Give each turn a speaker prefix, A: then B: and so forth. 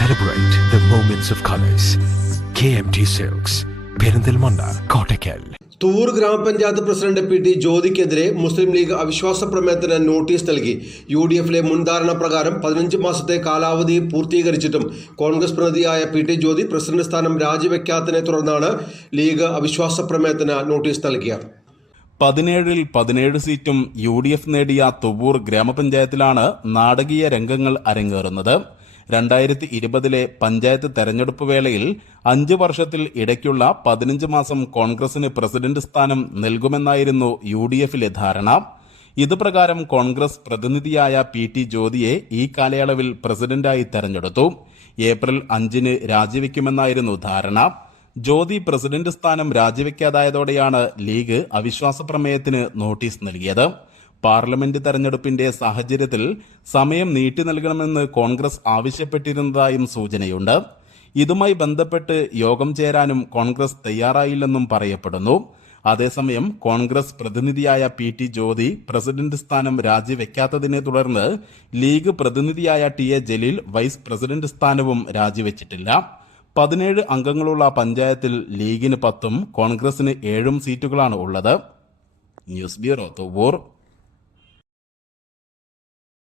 A: Celebrate of moments K M T silks Perinthalmanna Kottakkal
B: തൂർ ഗ്രാമപഞ്ചായത്ത് president P T ജ്യോതിക്കെതിരെ മുസ്ലിം ലീഗ് അവിശ്വാസ പ്രമേയത്തിന് നോട്ടീസ് നൽകി. യു ഡി എഫിലെ മുൻധാരണ പ്രകാരം പതിനഞ്ച് മാസത്തെ കാലാവധി പൂർത്തീകരിച്ചിട്ടും കോൺഗ്രസ് പ്രതിയായ പി ടി ജ്യോതി പ്രസിഡന്റ് സ്ഥാനം രാജിവെക്കാത്തതിനെ തുടർന്നാണ് ലീഗ് അവിശ്വാസ പ്രമേയത്തിന് നോട്ടീസ് നൽകിയത്.
C: പതിനേഴിൽ പതിനേഴ് സീറ്റും യു ഡി എഫ് നേടിയ തുവൂർ ഗ്രാമപഞ്ചായത്തിലാണ് നാടകീയ രംഗങ്ങൾ അരങ്ങേറുന്നത്. രണ്ടായിരത്തി ഇരുപതിലെ പഞ്ചായത്ത് തെരഞ്ഞെടുപ്പ് വേളയിൽ അഞ്ച് വർഷത്തിൽ ഇടയ്ക്കുള്ള പതിനഞ്ച് മാസം കോൺഗ്രസിന് പ്രസിഡന്റ് സ്ഥാനം നൽകുമെന്നായിരുന്നു യു ഡി എഫിലെ ധാരണ ഇതുപ്രകാരം കോൺഗ്രസ് പ്രതിനിധിയായ പി ടി ജ്യോതിയെ ഈ കാലയളവിൽ പ്രസിഡന്റായി തെരഞ്ഞെടുത്തു. ഏപ്രിൽ അഞ്ചിന് രാജിവെക്കുമെന്നായിരുന്നു ധാരണ. ജ്യോതി പ്രസിഡന്റ് സ്ഥാനം രാജിവെക്കാതായതോടെയാണ് ലീഗ് അവിശ്വാസ പ്രമേയത്തിന് നോട്ടീസ് നൽകിയത്. പാർലമെന്റ് തെരഞ്ഞെടുപ്പിന്റെ സാഹചര്യത്തിൽ സമയം നീട്ടി നൽകണമെന്ന് കോൺഗ്രസ് ആവശ്യപ്പെട്ടിരുന്നതായും സൂചനയുണ്ട്. ഇതുമായി ബന്ധപ്പെട്ട് യോഗം ചേരാനും കോൺഗ്രസ് തയ്യാറായില്ലെന്നും പറയപ്പെടുന്നു. അതേസമയം കോൺഗ്രസ് പ്രതിനിധിയായ പി ടി ജ്യോതി പ്രസിഡന്റ് സ്ഥാനം രാജിവെക്കാത്തതിനെ തുടർന്ന് league പ്രതിനിധിയായ T A Jaleel vice president സ്ഥാനവും രാജിവെച്ചിട്ടില്ല. പതിനേഴ് അംഗങ്ങളുള്ള പഞ്ചായത്തിൽ ലീഗിന് പത്തും കോൺഗ്രസിന് ഏഴും സീറ്റുകളാണ് ഉള്ളത്. News bureau Thuvur